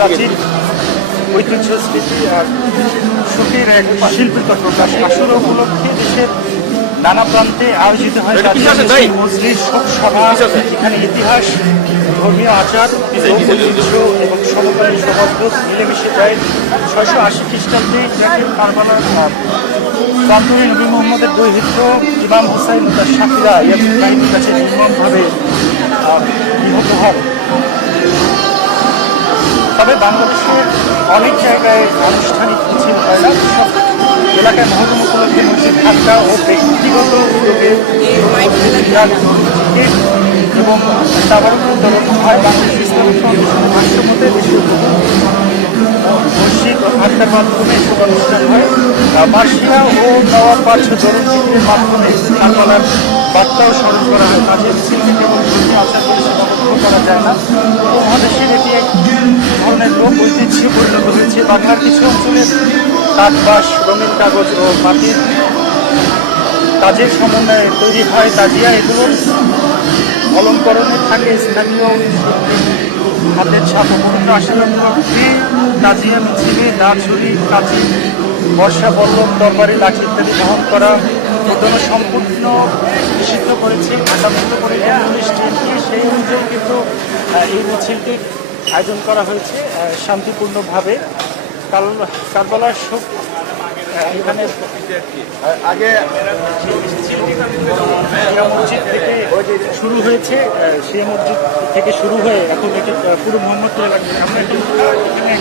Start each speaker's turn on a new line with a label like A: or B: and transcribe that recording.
A: প্রাচীন ঐতিহ্য স্মৃতি আর সুখের এক শিল্পীর প্রকাশ আসর উপলক্ষে দেশের নানা প্রান্তে আয়োজিত হয় শোক সভা এখানে ইতিহাস ধর্মীয় আচার ঐতিহ্য এবং সমকালীন সমাজবোধ মিলেমিশে যায়। ছয়শো আশি খ্রিস্টাব্দে কারবালার প্রান্তরী নবী মোহাম্মদের দৈহিত্য ইমাম হুসাইন তার ইয়াকুব বাহিনীর কাছে নির্মমভাবে নিহত বাংলাদেশের অনেক জায়গায় আনুষ্ঠানিক মিছিল হয় না। এলাকায় মহরম উপলক্ষে মসজিদ ঠান্ডা ও ব্যক্তিগত উদ্যোগে এবং তাবারুক উত্তোলন হয়। বাংলাদেশ ইসলামিক ফাউন্ডেশনের ভাষ্য মাধ্যমে এসব অনুষ্ঠান হয় বার্ষিকা ও নওয়াব বার্ষ জনচিত্রের মাধ্যমে কারবালার বার্তাও স্মরণ করা হয়। কাজের মিছিলকে কেবল ধর্মীয় আচার করা যায় না। উপমহাদেশের বাংলার কিছু অঞ্চলে কাঠ বাঁশ রঙিন কাগজ ও মাটির কাজের সমন্বয়ে তৈরি হয়, তাজিয়া এগুলোর অলঙ্করণে থাকে, স্থানীয় হাতের ছাপ অপূর্ণ আশীর্বাদী তাজিয়া মিছিলে ছুরি, কাঁচি, বর্ষা, বল্লভ তরবারি লাঠি ইত্যাদি বহন করা প্রথমে সম্পূর্ণ নিষিদ্ধ করেছে ঘাটামুক্ত করে টিমকে সেই অনুযায়ী কিন্তু এই মিছিলটি আয়োজন করা হয়েছে শান্তিপূর্ণভাবে। কাল কারবালার শোক এখানে
B: আগে
A: মসজিদ থেকে শুরু হয়েছে শিয়া মসজিদ থেকে শুরু হয়ে এখন পুরো মোহাম্মদপুর এলাকা আমরা এখানে